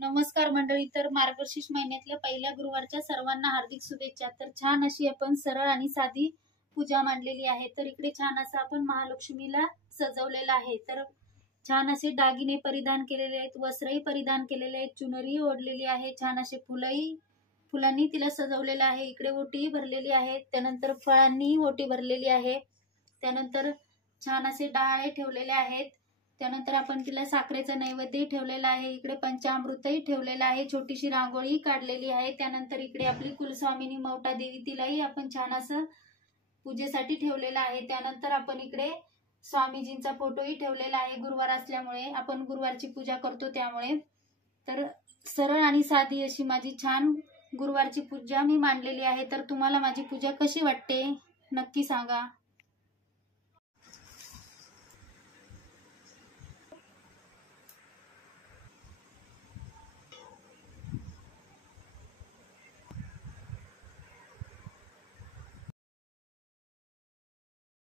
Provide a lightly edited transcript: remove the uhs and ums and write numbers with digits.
नमस्कार मंडळी. तर मार्गशीर्ष महिन्यातल्या पहिल्या गुरुवारच्या सर्वांना हार्दिक शुभेच्छा. तर छान अशी आपण सरळ आणि साधी पूजा मांडलेली आहे. तर इकडे छान असं आपण महालक्ष्मीला सजवलेलं आहे. तर छान असे दागिने परिधान केलेले आहेत, वस्त्रही परिधान केलेले आहेत, चुनरी ओढलेली आहे, छान असे फुलांनी तिला सजवलेलं आहे. इकडे ओटी भरलेली आहे, त्यानंतर फळांनी ओटी भरलेली आहे, त्यानंतर छान असे डहाळे ठेवलेले आहेत, त्यानंतर आपण तिला साखरेचा नैवेद्य ठेवलेला आहे. इकडे पंचामृतही ठेवलेला आहे, छोटीशी रांगोळी काढलेली आहे. त्यानंतर इकडे आपली कुलस्वामिनी मौटा देवी तिलाही आपण छान असं पूजेसाठी ठेवलेला आहे. त्यानंतर आपण इकडे स्वामीजींचा फोटोही ठेवलेला आहे. गुरुवार असल्यामुळे आपण गुरुवारची पूजा करतो त्यामुळे. तर सरळ आणि साधी अशी माझी छान गुरुवारची पूजा मी मांडलेली आहे. तर तुम्हाला माझी पूजा कशी वाटते नक्की सांगा.